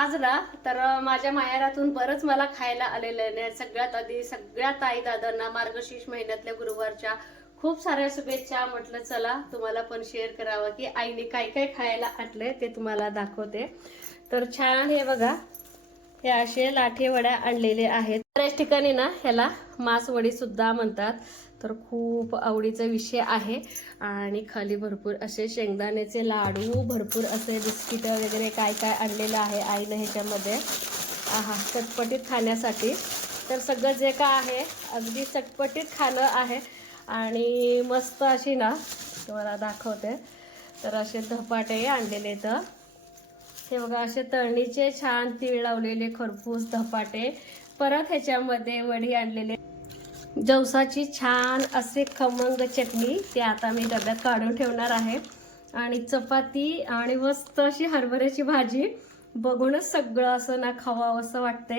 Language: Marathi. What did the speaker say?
आज ना तर माझ्या माहेरातून बरंच मला खायला आलेलं नाही. सगळ्यात आधी सगळ्या ताई दादांना मार्गशीर्ष महिन्यातल्या गुरुवारच्या खूप साऱ्या शुभेच्छा. म्हटलं चला तुम्हाला पण शेअर करावं की आईने काय काय खायला आणलंय ते तुम्हाला दाखवते. तर छान हे बघा, हे असे लाठी वड्या आणलेले आहेत. बऱ्याच ठिकाणी ना ह्याला मासवडी सुद्धा म्हणतात. तर खूप आवडीचा विषय आहे. आणि खाली भरपूर असे शेंगदाण्याचे लाडू, भरपूर असे बिस्किट वगैरे काय काय आणलेलं आहे आईने ह्याच्यामध्ये. आहा, चटपटीत खाण्यासाठी. तर सगळं जे काय आहे अगदी चटपटीत खाणं आहे. आणि मस्त अशी ना तुम्हाला दाखवते. तर असे धपाटे आणलेले. तर हे बघा, असे तळणीचे छान तीळ लावलेले खरपूस धपाटे. परत ह्याच्यामध्ये वडी आणलेले, जवसाची छान असे खमंग चटणी, ते आता मी डब्यात काढून ठेवणार आहे. आणि चपाती आणि मस्त अशी हरभऱ्याची भाजी. बघूनच सगळं असं ना खावं असं वाटतंय.